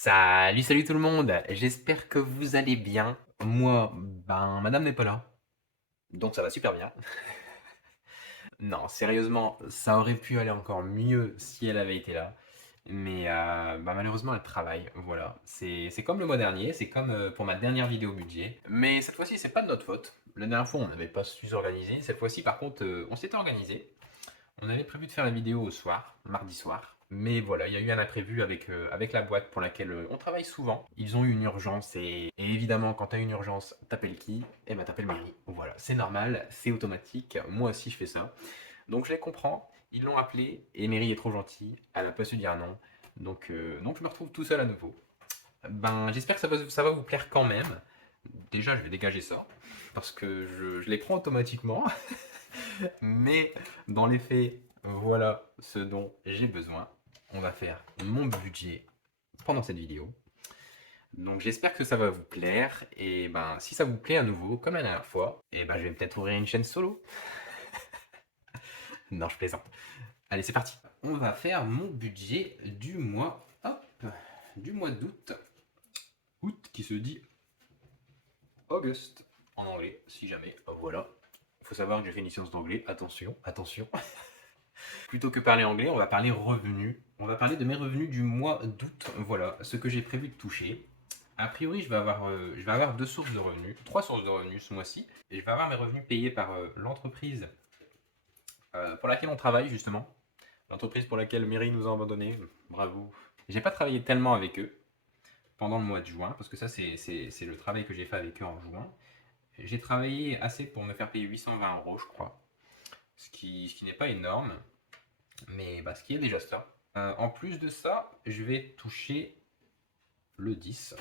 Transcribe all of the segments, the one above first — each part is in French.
Salut tout le monde, j'espère que vous allez bien. Moi, madame n'est pas là, donc ça va super bien. Non, sérieusement, ça aurait pu aller encore mieux si elle avait été là. Mais malheureusement, elle travaille, voilà. C'est comme le mois dernier, c'est comme pour ma dernière vidéo budget. Mais cette fois-ci, c'est pas de notre faute. La dernière fois, on n'avait pas su s'organiser. Cette fois-ci, par contre, on s'était organisé. On avait prévu de faire la vidéo au soir, mardi soir. Mais voilà, il y a eu un imprévu avec la boîte pour laquelle on travaille souvent. Ils ont eu une urgence et évidemment, quand tu as une urgence, t'appelles qui? Eh ben, t'appelles Mary. Voilà, c'est normal, c'est automatique. Moi aussi, je fais ça. Donc, je les comprends. Ils l'ont appelé et Mary est trop gentille. Elle n'a pas su dire non. Donc, je me retrouve tout seul à nouveau. J'espère que ça va vous plaire quand même. Déjà, je vais dégager ça parce que je les prends automatiquement. Mais dans les faits, voilà ce dont j'ai besoin. On va faire mon budget pendant cette vidéo. Donc j'espère que ça va vous plaire. Et si ça vous plaît à nouveau, comme la dernière fois, je vais peut-être ouvrir une chaîne solo. Non, je plaisante. Allez, c'est parti. On va faire mon budget du mois, hop, du mois d'août. Août qui se dit August en anglais, si jamais. Voilà. Il faut savoir que j'ai fait une licence d'anglais. Attention, attention. Plutôt que parler anglais, on va parler revenus. On va parler de mes revenus du mois d'août. Voilà, ce que j'ai prévu de toucher. A priori, je vais avoir deux sources de revenus, trois sources de revenus ce mois-ci. Et je vais avoir mes revenus payés par l'entreprise pour laquelle on travaille justement. L'entreprise pour laquelle Mairie nous a abandonnés. Bravo. J'ai pas travaillé tellement avec eux pendant le mois de juin, parce que ça, c'est le travail que j'ai fait avec eux en juin. J'ai travaillé assez pour me faire payer 820 euros, je crois. Ce qui n'est pas énorme. Mais ce qui est déjà ça. En plus de ça, je vais toucher le 10,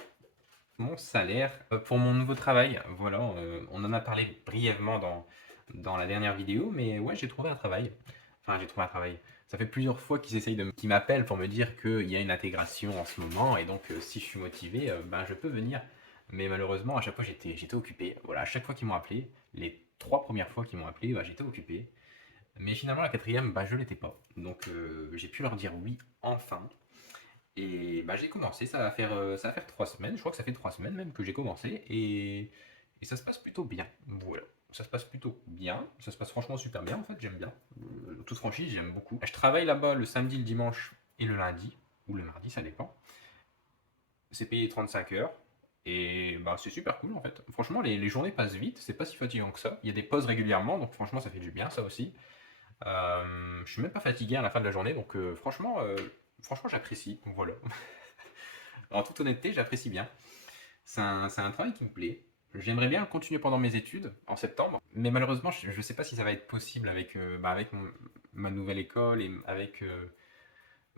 mon salaire pour mon nouveau travail. Voilà, on en a parlé brièvement dans la dernière vidéo, mais ouais, j'ai trouvé un travail. Enfin, j'ai trouvé un travail. Ça fait plusieurs fois qu'ils m'appellent pour me dire qu'il y a une intégration en ce moment, et donc si je suis motivé, je peux venir. Mais malheureusement, à chaque fois, j'étais occupé. Voilà, à chaque fois qu'ils m'ont appelé, les trois premières fois qu'ils m'ont appelé, j'étais occupé. Mais finalement, la quatrième, je l'étais pas. Donc, j'ai pu leur dire oui, enfin. Et j'ai commencé, ça va faire 3 semaines. Je crois que ça fait 3 semaines même que j'ai commencé. Et ça se passe plutôt bien. Voilà. Ça se passe plutôt bien. Ça se passe franchement super bien, en fait. J'aime bien. Toute franchise, j'aime beaucoup. Je travaille là-bas le samedi, le dimanche et le lundi. Ou le mardi, ça dépend. C'est payé 35 heures. Et c'est super cool en fait. Franchement, les journées passent vite. C'est pas si fatigant que ça. Il y a des pauses régulièrement. Donc franchement, ça fait du bien, ça aussi. Je suis même pas fatigué à la fin de la journée, donc franchement j'apprécie. Voilà. En toute honnêteté, j'apprécie bien. C'est un travail qui me plaît. J'aimerais bien continuer pendant mes études en septembre, mais malheureusement, je ne sais pas si ça va être possible avec ma nouvelle école et avec.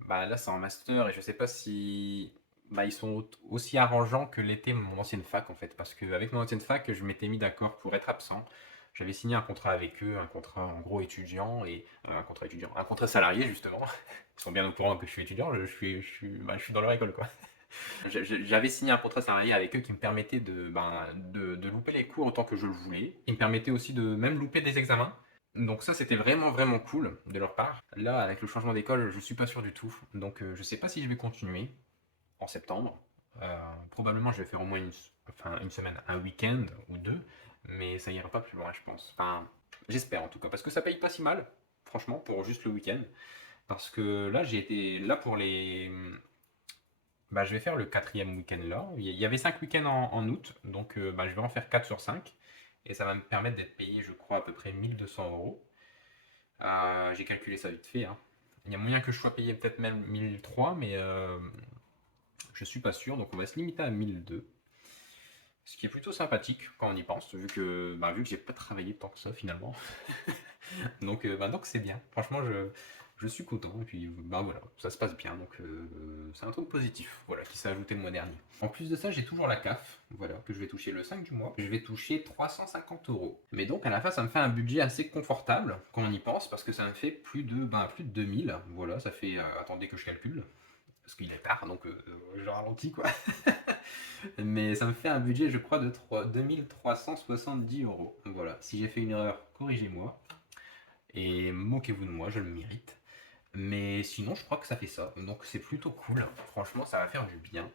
Là, c'est en master et je sais pas si. Ils sont aussi arrangeants que l'était mon ancienne fac en fait, parce qu'avec mon ancienne fac, je m'étais mis d'accord pour être absent. J'avais signé un contrat avec eux, un contrat en gros étudiant et un contrat salarié justement. Ils sont bien au courant que je suis étudiant, je suis dans leur école quoi. J'avais signé un contrat salarié avec eux qui me permettait de louper les cours autant que je le voulais. Il me permettait aussi de même louper des examens. Donc ça, c'était vraiment, vraiment cool de leur part. Là, avec le changement d'école, je suis pas sûr du tout. Donc je sais pas si je vais continuer en septembre. Probablement, je vais faire au moins une semaine, un week-end ou deux. Mais ça ira pas plus loin, je pense. Enfin, j'espère en tout cas. Parce que ça paye pas si mal, franchement, pour juste le week-end. Parce que là, j'ai été là pour les je vais faire le quatrième week-end là. Il y avait 5 week-ends en août, donc je vais en faire 4 sur 5. Et ça va me permettre d'être payé, je crois, à peu près 1200 euros. J'ai calculé ça vite fait, hein. Il y a moyen que je sois payé peut-être même 1003, mais je suis pas sûr, donc on va se limiter à 1002. Ce qui est plutôt sympathique quand on y pense, vu que j'ai pas travaillé tant que ça finalement. Donc c'est bien. Franchement, je suis content. Et puis voilà, ça se passe bien. Donc c'est un truc positif, voilà, qui s'est ajouté le mois dernier. En plus de ça, j'ai toujours la CAF, voilà, que je vais toucher le 5 du mois. Je vais toucher 350 euros. Mais donc à la fin, ça me fait un budget assez confortable quand on y pense, parce que ça me fait plus de 2000. Voilà, ça fait. Attendez que je calcule. Parce qu'il est tard, donc je ralentis quoi. Mais ça me fait un budget, je crois, de 2370 euros. Voilà, si j'ai fait une erreur, corrigez-moi. Et moquez-vous de moi, je le mérite. Mais sinon, je crois que ça fait ça. Donc c'est plutôt cool. Franchement, ça va faire du bien.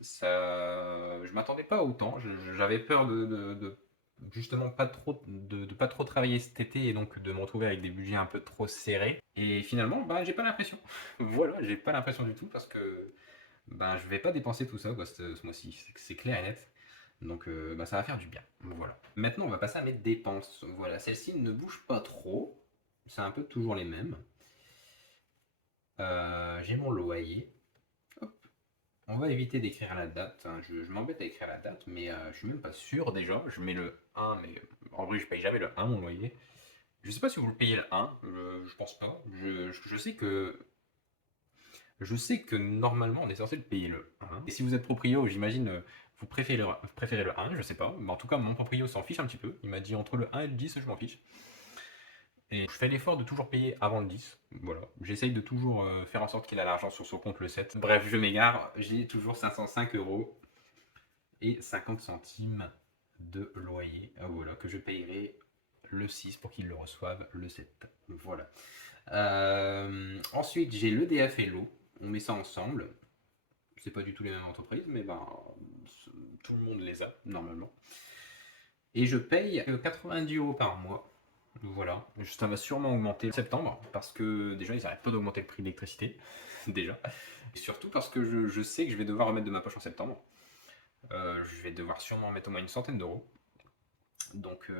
Je m'attendais pas à autant. J'avais peur justement de pas trop travailler cet été et donc de me retrouver avec des budgets un peu trop serrés. Et finalement, bah, j'ai pas l'impression. Voilà, j'ai pas l'impression du tout parce que ben, je vais pas dépenser tout ça quoi, ce mois-ci, c'est clair et net. Donc bah, ça va faire du bien. Voilà. Maintenant, on va passer à mes dépenses. Voilà, celles-ci ne bougent pas trop. C'est un peu toujours les mêmes. J'ai mon loyer. Hop. On va éviter d'écrire la date, hein. Je m'embête à écrire la date, mais je suis même pas sûr déjà. Je mets le 1, mais en vrai, je paye jamais le 1, mon loyer. Je sais pas si vous le payez le 1, je pense pas. Je sais que normalement, on est censé le payer le 1. Et si vous êtes proprio, j'imagine, vous préférez le 1, je sais pas. Mais en tout cas, mon proprio s'en fiche un petit peu. Il m'a dit entre le 1 et le 10, je m'en fiche. Et je fais l'effort de toujours payer avant le 10. Voilà. J'essaye de toujours faire en sorte qu'il a l'argent sur son compte le 7. Bref, je m'égare. J'ai toujours 505 euros et 50 centimes de loyer. Voilà, que je payerai le 6 pour qu'il le reçoive le 7. Voilà. Ensuite, j'ai l'EDF et l'eau. On met ça ensemble. C'est pas du tout les mêmes entreprises, mais ben, tout le monde les a, normalement. Et je paye 90 euros par mois. Voilà, ça va sûrement augmenter en septembre, parce que déjà, ils n'arrêtent pas d'augmenter le prix de l'électricité, déjà. Et surtout parce que je sais que je vais devoir remettre de ma poche en septembre. Je vais devoir sûrement mettre au moins une centaine d'euros. Donc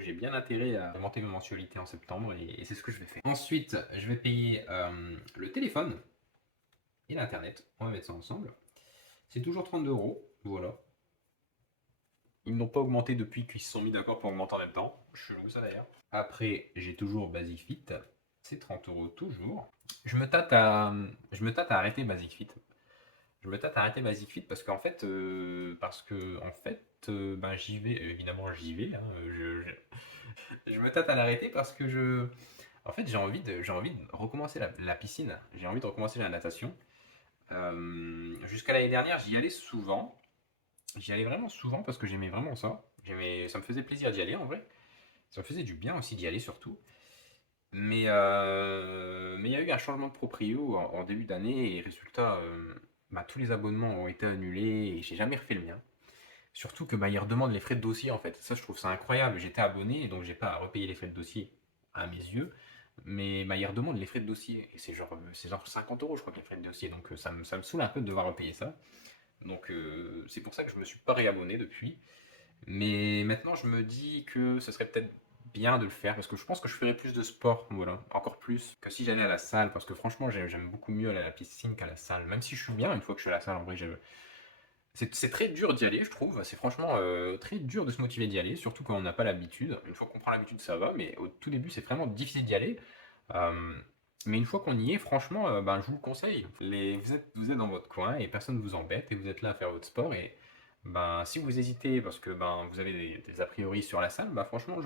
j'ai bien intérêt à augmenter mes mensualités en septembre, et c'est ce que je vais faire. Ensuite, je vais payer le téléphone et l'internet. On va mettre ça ensemble. C'est toujours 32 euros, voilà. Ils n'ont pas augmenté depuis qu'ils se sont mis d'accord pour augmenter en même temps. Chelou ça d'ailleurs. Après, j'ai toujours Basic Fit. C'est 30 euros toujours. Je me tâte à arrêter Basic Fit. Je me tâte à arrêter Basic Fit parce que ben, j'y vais. Évidemment, j'y vais, hein. Je me tâte à l'arrêter parce que en fait, j'ai envie de recommencer la piscine. J'ai envie de recommencer la natation. Jusqu'à l'année dernière, j'y allais souvent. J'y allais vraiment souvent parce que j'aimais vraiment ça. Ça me faisait plaisir d'y aller en vrai. Ça me faisait du bien aussi d'y aller surtout. Mais il y a eu un changement de proprio en début d'année et résultat, bah, tous les abonnements ont été annulés et j'ai jamais refait le mien. Surtout que bah, ils redemandent les frais de dossier en fait. Ça, je trouve ça incroyable. J'étais abonné et donc j'ai pas à repayer les frais de dossier à mes yeux. Mais bah, ils redemandent les frais de dossier et c'est genre 50 euros, je crois, que les frais de dossier. Donc ça me saoule un peu de devoir repayer ça. Donc c'est pour ça que je me suis pas réabonné depuis. Mais maintenant, je me dis que ce serait peut-être bien de le faire parce que je pense que je ferais plus de sport, voilà, encore plus que si j'allais à la salle. Parce que franchement, j'aime beaucoup mieux aller à la piscine qu'à la salle. Même si je suis bien une fois que je suis à la salle, en vrai, c'est très dur d'y aller, je trouve. C'est franchement très dur de se motiver d'y aller, surtout quand on n'a pas l'habitude. Une fois qu'on prend l'habitude, ça va, mais au tout début, c'est vraiment difficile d'y aller. Euh, mais une fois qu'on y est, franchement, ben, je vous le conseille. Vous êtes dans votre coin et personne ne vous embête et vous êtes là à faire votre sport. Et ben, si vous hésitez parce que ben, vous avez des a priori sur la salle, ben, franchement,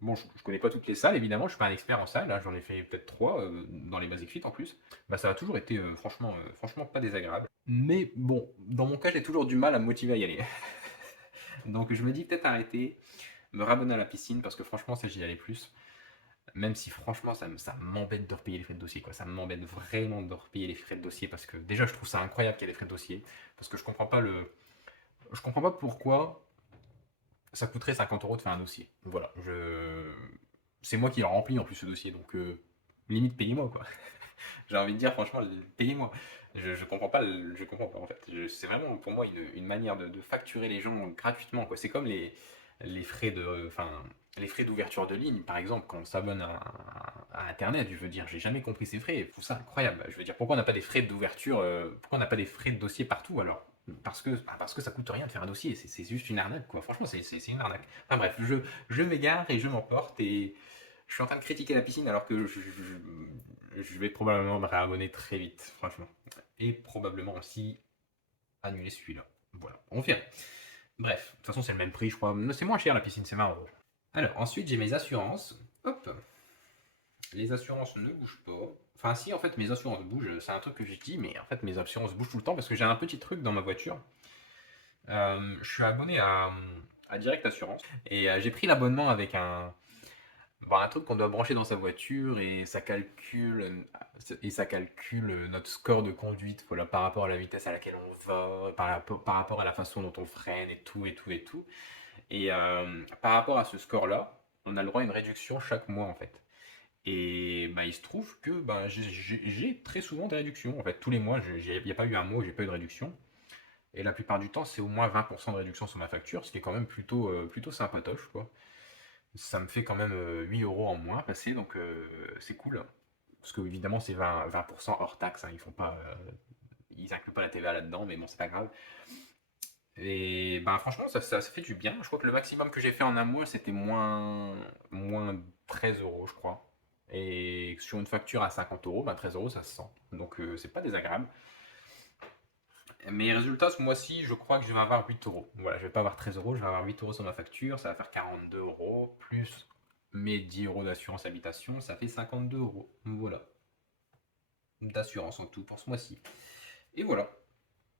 bon, je connais pas toutes les salles, évidemment, je suis pas un expert en salle, hein, j'en ai fait peut-être trois dans les Basic Fit en plus. Bah, ça a toujours été franchement pas désagréable. Mais bon, dans mon cas, j'ai toujours du mal à me motiver à y aller. Donc je me dis peut-être arrêter, me rabonner à la piscine parce que franchement, ça j'y allais plus. Même si franchement, ça m'embête de repayer les frais de dossier, quoi. Ça m'embête vraiment de repayer les frais de dossier parce que déjà, je trouve ça incroyable qu'il y ait des frais de dossier parce que je comprends pas pourquoi ça coûterait 50 euros de faire un dossier. Voilà, c'est moi qui le remplis en plus ce dossier, donc limite payez-moi quoi. J'ai envie de dire franchement, payez-moi. Je comprends pas, je comprends pas en fait. C'est vraiment pour moi une manière de facturer les gens gratuitement quoi. C'est comme les frais les frais d'ouverture de ligne par exemple quand on s'abonne à Internet. Je veux dire, j'ai jamais compris ces frais. Je trouve ça incroyable. Je veux dire, pourquoi on n'a pas des frais d'ouverture, pourquoi on n'a pas des frais de dossier partout alors? Parce que ça coûte rien de faire un dossier, c'est juste une arnaque quoi. Franchement, c'est une arnaque. Enfin bref, je m'égare et je m'emporte et je suis en train de critiquer la piscine alors que je vais probablement me réabonner très vite, franchement. Et probablement aussi annuler celui-là. Voilà, on verra. Bref, de toute façon, c'est le même prix, je crois. C'est moins cher la piscine, c'est 20 euros. Alors, ensuite, j'ai mes assurances. Hop, les assurances ne bougent pas. Enfin, si, en fait, mes assurances bougent. C'est un truc que je dis, mais en fait, mes assurances bougent tout le temps parce que j'ai un petit truc dans ma voiture. Je suis abonné à Direct Assurance et j'ai pris l'abonnement avec Bon, un truc qu'on doit brancher dans sa voiture et ça calcule notre score de conduite, voilà, par rapport à la vitesse à laquelle on va, par rapport à la façon dont on freine et tout et tout et tout. Et par rapport à ce score-là, on a le droit à une réduction chaque mois en fait. Et bah, il se trouve que bah, j'ai très souvent des réductions. En fait, tous les mois, il n'y a pas eu un mois où j'ai pas eu de réduction. Et la plupart du temps, c'est au moins 20% de réduction sur ma facture, ce qui est quand même plutôt sympatoche, quoi. Ça me fait quand même 8 euros en moins passé, donc c'est cool. Parce que évidemment, c'est 20% hors taxe, hein, ils incluent pas la TVA là-dedans, mais bon, c'est pas grave. Et ben franchement, ça fait du bien. Je crois que le maximum que j'ai fait en un mois, c'était moins 13 euros, je crois. Et sur une facture à 50 euros, ben 13 euros, ça se sent. Donc c'est pas désagréable. Mes résultats ce mois-ci, je crois que je vais avoir 8 euros. Voilà, je vais pas avoir 13 euros, je vais avoir 8 euros sur ma facture, ça va faire 42 euros, plus mes 10 euros d'assurance habitation, ça fait 52 euros. Voilà, d'assurance en tout pour ce mois-ci. Et voilà,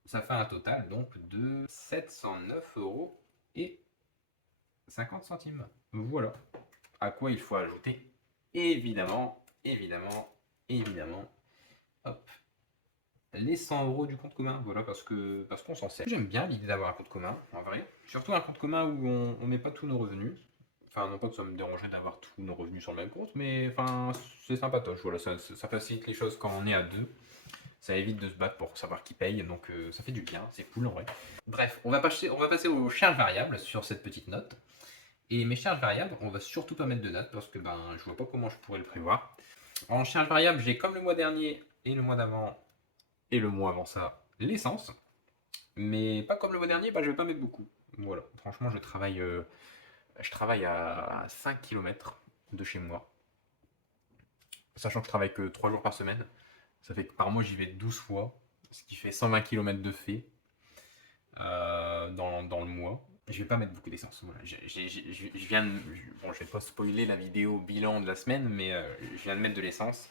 ça fait un total donc de 709 euros et 50 centimes. Voilà. À quoi il faut ajouter évidemment, hop, les 100 euros du compte commun. Voilà, parce qu'on s'en sert. J'aime bien l'idée d'avoir un compte commun, en vrai. Surtout un compte commun où on met pas tous nos revenus. Enfin, non pas que ça me dérangerait d'avoir tous nos revenus sur le même compte, mais enfin, c'est sympatoche. Voilà, ça facilite les choses quand on est à deux. Ça évite de se battre pour savoir qui paye, donc ça fait du bien, c'est cool en vrai. Bref, on va passer aux charges variables sur cette petite note. Et mes charges variables, on va surtout pas mettre de notes parce que ben je vois pas comment je pourrais le prévoir. En charges variables, j'ai comme le mois dernier et le mois d'avant et le mois avant ça, l'essence. Mais pas comme le mois dernier, bah, je vais pas mettre beaucoup. Voilà, franchement, je travaille à 5 km de chez moi. Sachant que je travaille que 3 jours par semaine. Ça fait que par mois, j'y vais 12 fois, ce qui fait 120 km de fait dans le mois. Je vais pas mettre beaucoup d'essence. Voilà. Je viens de, bon, je vais pas spoiler la vidéo bilan de la semaine, mais je viens de mettre de l'essence.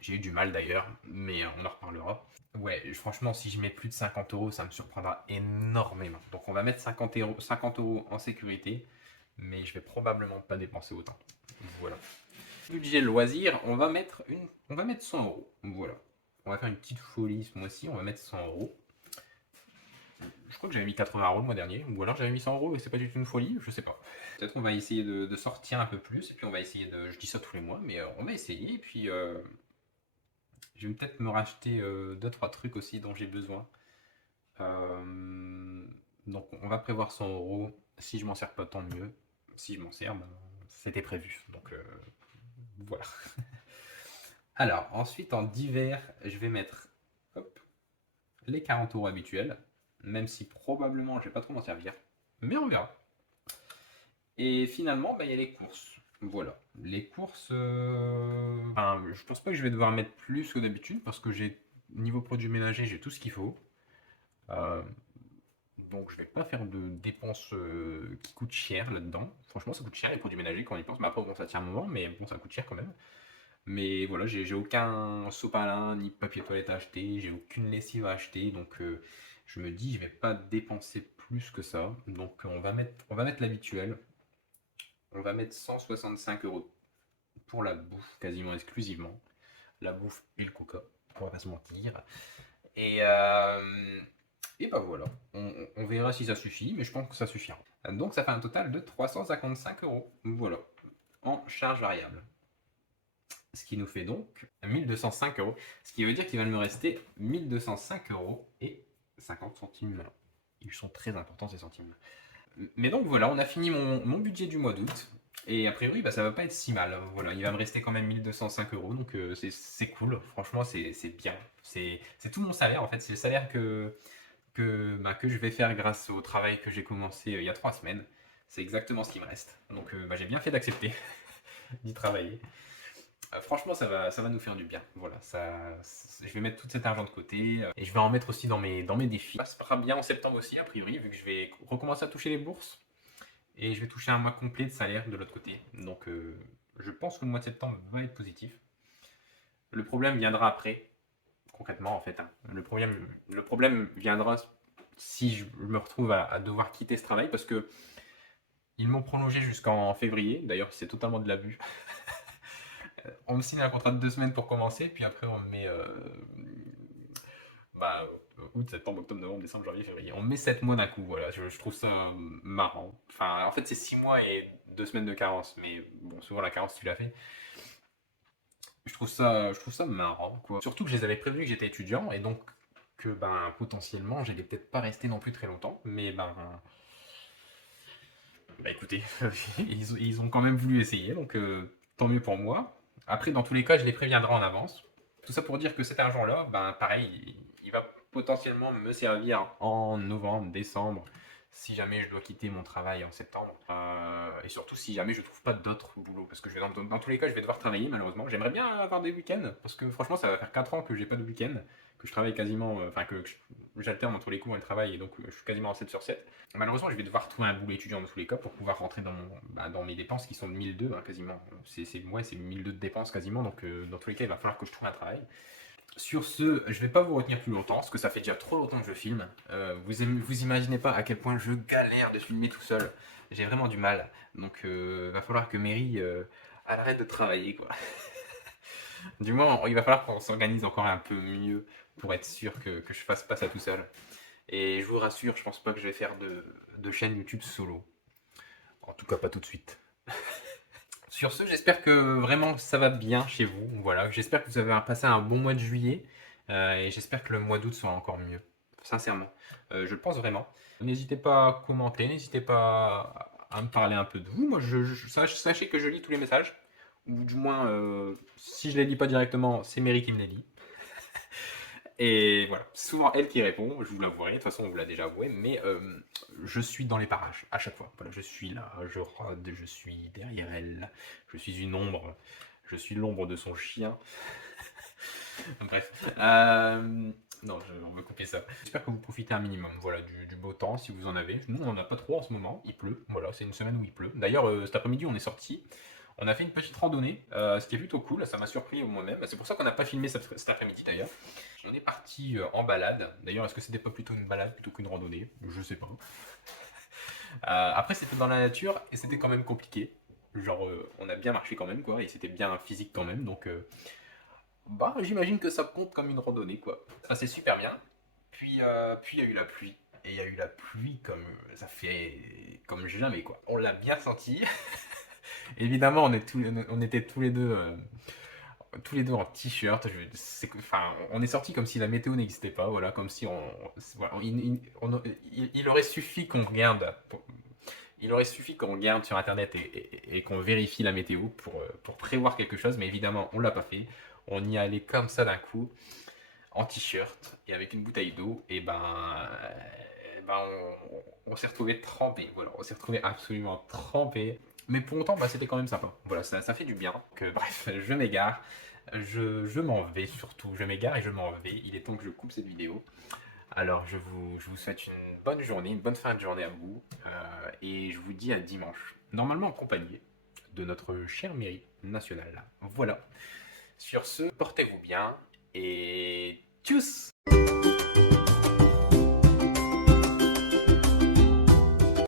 J'ai eu du mal d'ailleurs, mais on en reparlera. Ouais, franchement, si je mets plus de 50 euros, ça me surprendra énormément. Donc on va mettre 50 euros en sécurité, mais je vais probablement pas dépenser autant. Voilà. Budget loisir, on va mettre 100 euros. Voilà. On va faire une petite folie ce mois-ci, on va mettre 100 euros. Je crois que j'avais mis 80 euros le mois dernier, ou alors j'avais mis 100 euros et c'est pas du tout une folie, je sais pas. Peut-être qu'on va essayer de sortir un peu plus, et puis on va essayer de. Je dis ça tous les mois, mais on va essayer, et puis je vais peut-être me racheter 2-3 trucs aussi dont j'ai besoin. Euh, donc on va prévoir 100 euros. Si je m'en sers pas, tant mieux. Si je m'en sers, ben, c'était prévu. Donc voilà. Alors ensuite en divers, je vais mettre hop, les 40 euros habituels. Même si probablement je vais pas trop m'en servir. Mais on verra. Et finalement, ben, il y a les courses. Voilà. Les courses, enfin, je pense pas que je vais devoir mettre plus que d'habitude parce que niveau produits ménagers, j'ai tout ce qu'il faut. Euh, donc je vais pas faire de dépenses qui coûtent cher là-dedans. Franchement, ça coûte cher les produits ménagers quand on y pense. Mais après, bon, ça tient un moment, mais bon, ça coûte cher quand même. Mais voilà, j'ai aucun sopalin ni papier toilette à acheter, j'ai aucune lessive à acheter, donc je me dis je vais pas dépenser plus que ça. Donc on va mettre l'habituel. On va mettre 165 euros pour la bouffe, quasiment exclusivement. La bouffe et le coca, on va pas se mentir. Et, euh, et bah voilà, on verra si ça suffit, mais je pense que ça suffira. Donc ça fait un total de 355 euros. Voilà, en charge variable. Ce qui nous fait donc 1205 euros. Ce qui veut dire qu'il va me rester 1205 euros et 50 centimes. Ils sont très importants ces centimes. Mais donc voilà, on a fini mon budget du mois d'août. Et a priori, bah, ça va pas être si mal. Voilà, il va me rester quand même 1205 euros. Donc c'est cool. Franchement, c'est bien. C'est tout mon salaire en fait. C'est le salaire que je vais faire grâce au travail que j'ai commencé il y a 3 semaines. C'est exactement ce qui me reste. Donc bah, j'ai bien fait d'accepter d'y travailler. Franchement, ça va nous faire du bien. Voilà, je vais mettre tout cet argent de côté et je vais en mettre aussi dans mes défis. Ça se fera bien en septembre aussi, a priori, vu que je vais recommencer à toucher les bourses et je vais toucher un mois complet de salaire de l'autre côté. Donc, je pense que le mois de septembre va être positif. Le problème viendra après, concrètement, en fait, hein. Le problème viendra si je me retrouve à devoir quitter ce travail parce que Ils m'ont prolongé jusqu'en février. D'ailleurs, c'est totalement de l'abus. On me signe un contrat de 2 semaines pour commencer, puis après on me met bah, août, septembre, octobre, novembre, décembre, janvier, février. On me met 7 mois d'un coup, voilà. Je trouve ça marrant. Enfin, en fait, c'est 6 mois et 2 semaines de carence, mais bon, souvent la carence, tu l'as fait. Je trouve ça marrant, quoi. Surtout que je les avais prévenus que j'étais étudiant, et donc que ben potentiellement, j'allais peut-être pas rester non plus très longtemps, mais bah écoutez, ils ont quand même voulu essayer, donc tant mieux pour moi. Après, dans tous les cas, je les préviendrai en avance. Tout ça pour dire que cet argent-là, ben pareil, il va potentiellement me servir en novembre, décembre, si jamais je dois quitter mon travail en septembre. Et surtout si jamais je trouve pas d'autres boulots. Parce que dans tous les cas, je vais devoir travailler malheureusement. J'aimerais bien avoir des week-ends, parce que franchement, ça va faire 4 ans que j'ai pas de week-end, que je travaille quasiment, enfin que j'alterne entre les cours et le travail, et donc je suis quasiment en 7 sur 7. Malheureusement, je vais devoir trouver un boulot étudiant dans tous les cas pour pouvoir rentrer dans mes dépenses qui sont de 1002 hein, quasiment. C'est 1002 de dépenses quasiment, donc dans tous les cas, il va falloir que je trouve un travail. Sur ce, je vais pas vous retenir plus longtemps, parce que ça fait déjà trop longtemps que je filme. Vous imaginez pas à quel point je galère de filmer tout seul. J'ai vraiment du mal. Donc, va falloir que Mary elle arrête de travailler, quoi. Du moins, il va falloir qu'on s'organise encore un peu mieux pour être sûr que je fasse pas ça tout seul. Et je vous rassure, je pense pas que je vais faire de chaîne YouTube solo. En tout cas, pas tout de suite. Sur ce, j'espère que vraiment ça va bien chez vous. Voilà, j'espère que vous avez passé un bon mois de juillet et j'espère que le mois d'août sera encore mieux. Sincèrement, je le pense vraiment. N'hésitez pas à commenter, n'hésitez pas à me parler un peu de vous. Moi, sachez que je lis tous les messages, ou du moins, si je les lis pas directement, c'est Mary qui me les lit. Et voilà, c'est souvent elle qui répond, je vous l'avouerai, de toute façon on vous l'a déjà avoué, mais je suis dans les parages à chaque fois. Voilà, je suis là, je rôde, je suis derrière elle, je suis une ombre, je suis l'ombre de son chien. Bref, non, on va couper ça. J'espère que vous profitez un minimum, voilà, du beau temps si vous en avez. Nous on en a pas trop en ce moment, il pleut, voilà, c'est une semaine où il pleut. D'ailleurs cet après-midi on est sorti. On a fait une petite randonnée, ce qui est plutôt cool, ça m'a surpris moi-même. C'est pour ça qu'on n'a pas filmé cet après-midi d'ailleurs. On est parti en balade. D'ailleurs, est-ce que c'était pas plutôt une balade plutôt qu'une randonnée? Je sais pas. Après, c'était dans la nature et c'était quand même compliqué. Genre, on a bien marché quand même, quoi, et c'était bien physique quand même. Donc, bah, j'imagine que ça compte comme une randonnée, quoi. Ça passait super bien. Puis il y a eu la pluie. Et il y a eu la pluie comme ça fait comme jamais, quoi. On l'a bien senti. Évidemment, on était tous les deux en t-shirt. Enfin, on est sorti comme si la météo n'existait pas. Voilà, comme si voilà, il aurait suffi qu'on regarde. Il aurait suffi qu'on regarde sur internet et qu'on vérifie la météo pour prévoir quelque chose, mais évidemment, on l'a pas fait. On y allait comme ça d'un coup, en t-shirt et avec une bouteille d'eau, et on s'est retrouvé trempé. Voilà, on s'est retrouvé absolument trempé. Mais pour autant, bah, c'était quand même sympa. Voilà, ça fait du bien. Bref, je m'égare. Je m'en vais surtout. Je m'égare et je m'en vais. Il est temps que je coupe cette vidéo. Alors, je vous souhaite une bonne journée, une bonne fin de journée à vous. Et je vous dis à dimanche. Normalement en compagnie de notre chère mairie nationale. Voilà. Sur ce, portez-vous bien et tchuss!